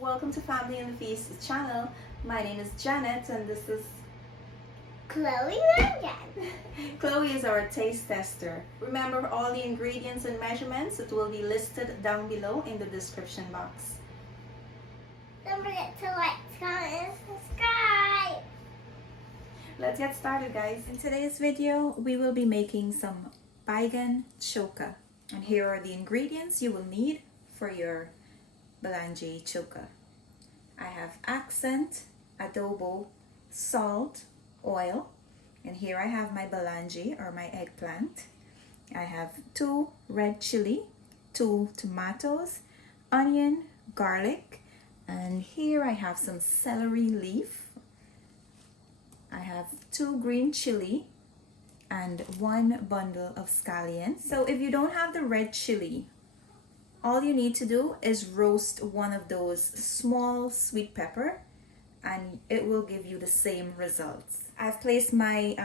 Welcome to Family and the Feast channel. My name is Janet and this is Chloe Baigan. Chloe is our taste tester. Remember all the ingredients and measurements, it will be listed down below in the description box. Don't forget to like, comment, and subscribe. Let's get started, guys. In today's video, we will be making some Baigan Choka. And here are the ingredients you will need for your Baigan Choka. I have accent, adobo, salt, oil, and here I have my Baigan or my eggplant. I have 2 red chili, 2 tomatoes, onion, garlic, and here I have some celery leaf. I have 2 green chili and 1 bundle of scallions. So if you don't have the red chili, all you need to do is roast one of those small sweet pepper and it will give you the same results. I've placed my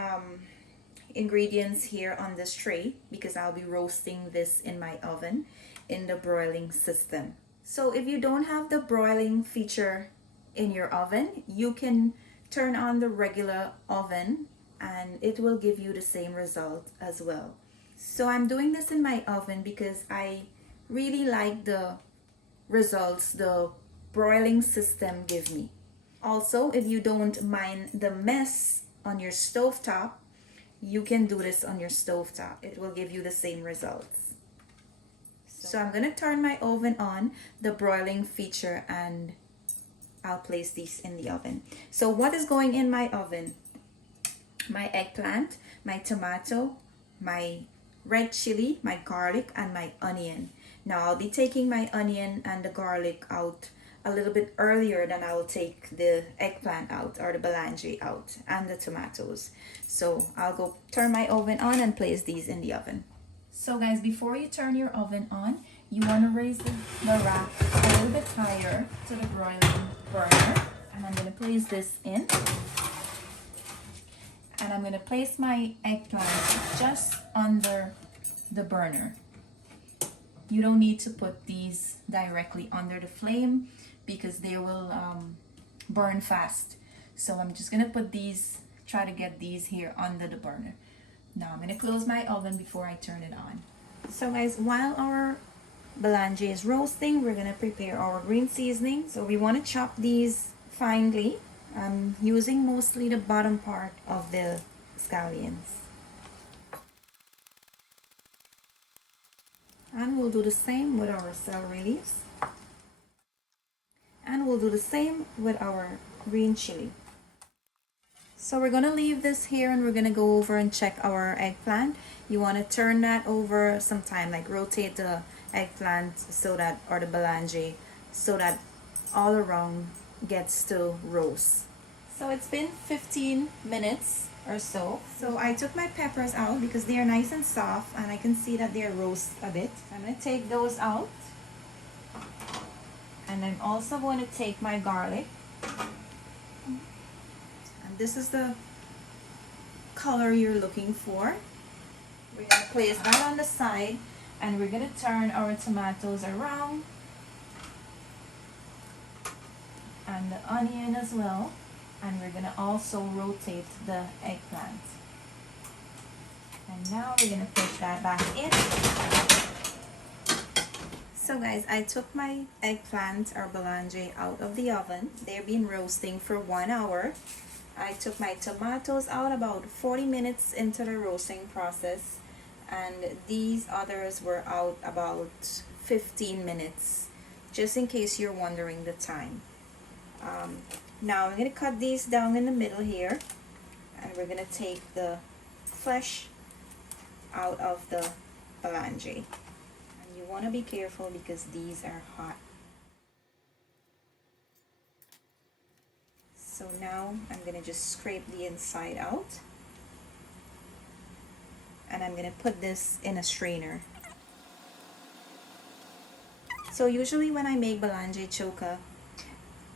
ingredients here on this tray because I'll be roasting this in my oven in the broiling system. So if you don't have the broiling feature in your oven, you can turn on the regular oven and it will give you the same result as well. So I'm doing this in my oven because I really like the results the broiling system gives me. Also, if you don't mind the mess on your stovetop, you can do this on your stovetop. It will give you the same results. So I'm going to turn my oven on, the broiling feature, and I'll place these in the oven. So what is going in my oven? My eggplant, my tomato, my red chili, my garlic, and my onion. Now I'll be taking my onion and the garlic out a little bit earlier than I will take the eggplant out or the Baigan out and the tomatoes. So I'll go turn my oven on and place these in the oven. So guys, before you turn your oven on, you want to raise the rack a little bit higher to the broiling burner. And I'm going to place this in. And I'm going to place my eggplant just under the burner. You don't need to put these directly under the flame because they will burn fast. So I'm just going to put these, try to get these here under the burner. Now I'm going to close my oven before I turn it on. So guys, while our Baigan is roasting, we're going to prepare our green seasoning. So we want to chop these finely. I'm using mostly the bottom part of the scallions. And we'll do the same with our celery leaves. And we'll do the same with our green chili. So we're going to leave this here and we're going to go over and check our eggplant. You want to turn that over sometime, like rotate the eggplant so that, or the Baigan, so that all around gets to roast. So it's been 15 minutes or so. So I took my peppers out because they are nice and soft and I can see that they're roast a bit. I'm going to take those out. And I'm also going to take my garlic. And this is the color you're looking for. We're going to place that on the side and we're going to turn our tomatoes around. And the onion as well. And we're going to also rotate the eggplant. And now we're going to push that back in. So guys, I took my eggplant or Baigan out of the oven. They've been roasting for 1 hour. I took my tomatoes out about 40 minutes into the roasting process. And these others were out about 15 minutes. Just in case you're wondering the time. Now I'm going to cut these down in the middle here and we're going to take the flesh out of the Baigan. And you want to be careful because these are hot. So now I'm going to just scrape the inside out and I'm going to put this in a strainer. So usually when I make Baigan Choka,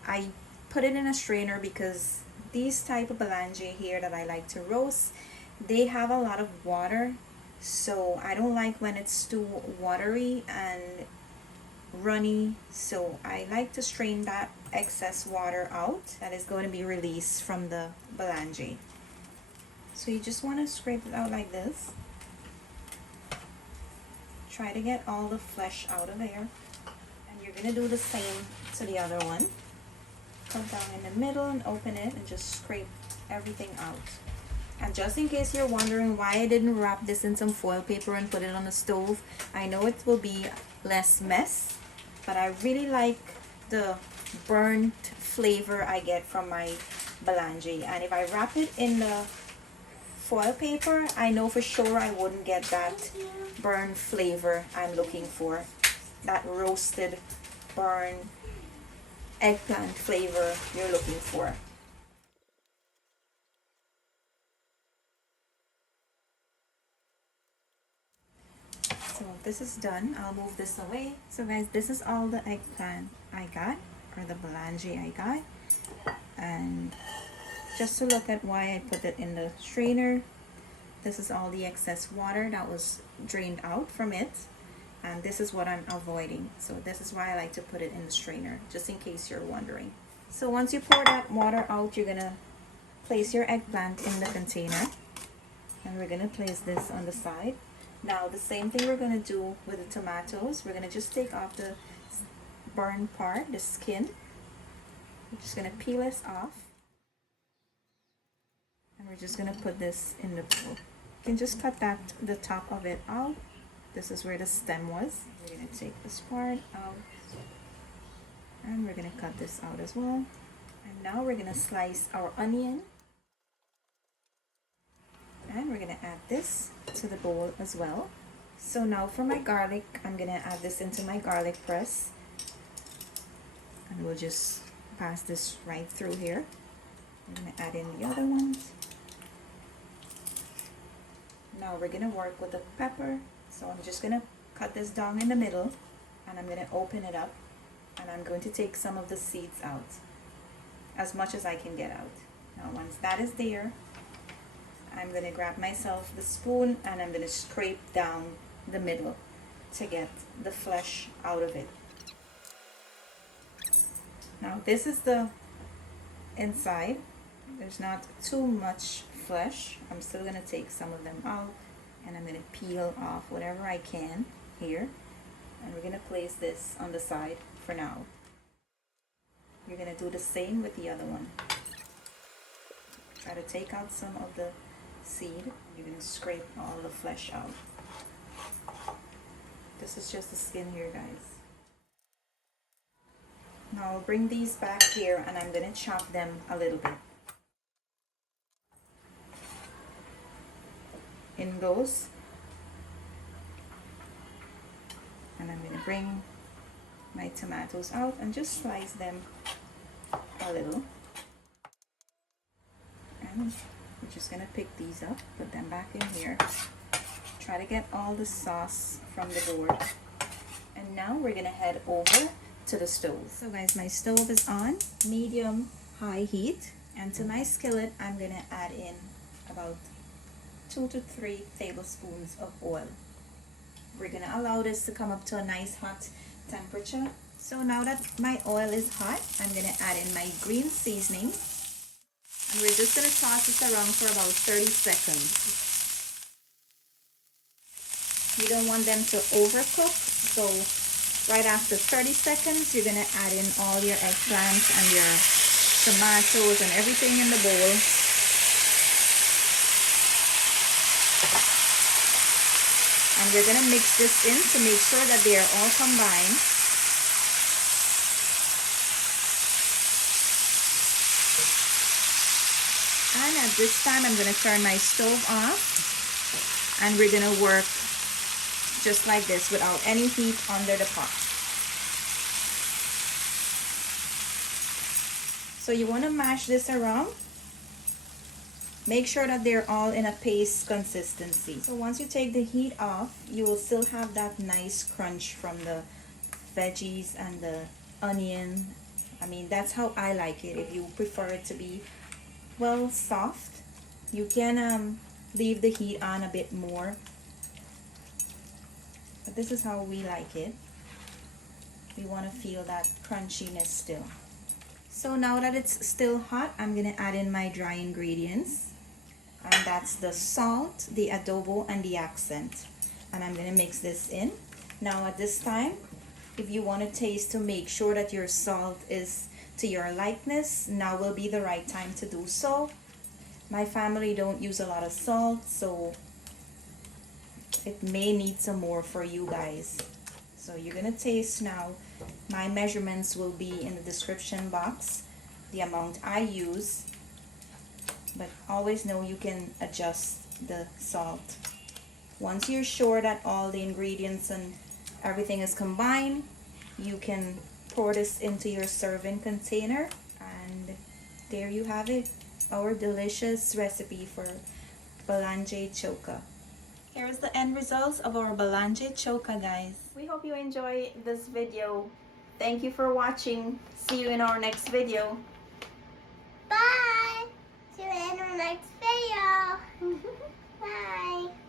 I put it in a strainer because these type of Baigan here that I like to roast, they have a lot of water. So I don't like when it's too watery, and runny, so I like to strain that excess water out that is going to be released from the belange. So you just want to scrape it out like this. Try to get all the flesh out of there, and you're going to do the same to the other one. Cut down in the middle and open it and just scrape everything out. And just in case you're wondering why I didn't wrap this in some foil paper and put it on the stove, I know it will be less mess, but I really like the burnt flavor I get from my belange. And if I wrap it in the foil paper, I know for sure I wouldn't get that burnt flavor I'm looking for. That roasted, burnt eggplant flavor you're looking for. So this is done. I'll move this away. So guys, this is all the eggplant I got, or the belange I got. And just to look at why I put it in the strainer, this is all the excess water that was drained out from it. And this is what I'm avoiding. So this is why I like to put it in the strainer, just in case you're wondering. So once you pour that water out, you're gonna place your eggplant in the container. And we're gonna place this on the side. Now the same thing we're going to do with the tomatoes. We're going to just take off the burn part, the skin. We're just going to peel this off. And we're just going to put this in the bowl. You can just cut the top of it out. This is where the stem was. We're going to take this part out. And we're going to cut this out as well. And now we're going to slice our onion. And we're going to add this to the bowl as well. So now for my garlic, I'm going to add this into my garlic press. And we'll just pass this right through here. I'm going to add in the other ones. Now we're going to work with the pepper. So I'm just going to cut this down in the middle. And I'm going to open it up. And I'm going to take some of the seeds out. As much as I can get out. Now once that is there, I'm going to grab myself the spoon and I'm going to scrape down the middle to get the flesh out of it. Now this is the inside. There's not too much flesh. I'm still going to take some of them out and I'm going to peel off whatever I can here. And we're going to place this on the side for now. You're going to do the same with the other one. Try to take out some of the seed. You're going to scrape all the flesh out. This is just the skin here, guys. Now I'll bring these back here and I'm going to chop them a little bit. In goes. And I'm going to bring my tomatoes out and just slice them a little. And we're just going to pick these up, put them back in here. Try to get all the sauce from the board. And now we're going to head over to the stove. So guys, my stove is on medium high heat. And to my skillet, I'm going to add in about 2 to 3 tablespoons of oil. We're going to allow this to come up to a nice hot temperature. So now that my oil is hot, I'm going to add in my green seasoning. And we're just going to toss this around for about 30 seconds. You don't want them to overcook, so right after 30 seconds, you're going to add in all your eggplants and your tomatoes and everything in the bowl. And we're going to mix this in to make sure that they are all combined. And at this time, I'm going to turn my stove off. And we're going to work just like this without any heat under the pot. So you want to mash this around. Make sure that they're all in a paste consistency. So once you take the heat off, you will still have that nice crunch from the veggies and the onion. I mean, that's how I like it. If you prefer it to be, well, soft, you can leave the heat on a bit more. But this is how we like it. We want to feel that crunchiness still. So now that it's still hot, I'm going to add in my dry ingredients. And that's the salt, the adobo, and the accent. And I'm going to mix this in. Now at this time, if you want to taste to make sure that your salt is to your likeness, now will be the right time to do so. My family don't use a lot of salt, so it may need some more for you guys. So you're gonna taste now. My measurements will be in the description box, the amount I use, but always know you can adjust the salt. Once you're sure that all the ingredients and everything is combined, you can pour this into your serving container, and there you have it, our delicious recipe for Baigan Choka. Here is the end results of our Baigan Choka, guys. We hope you enjoy this video. Thank you for watching. See you in our next video. Bye. See you in our next video. Bye.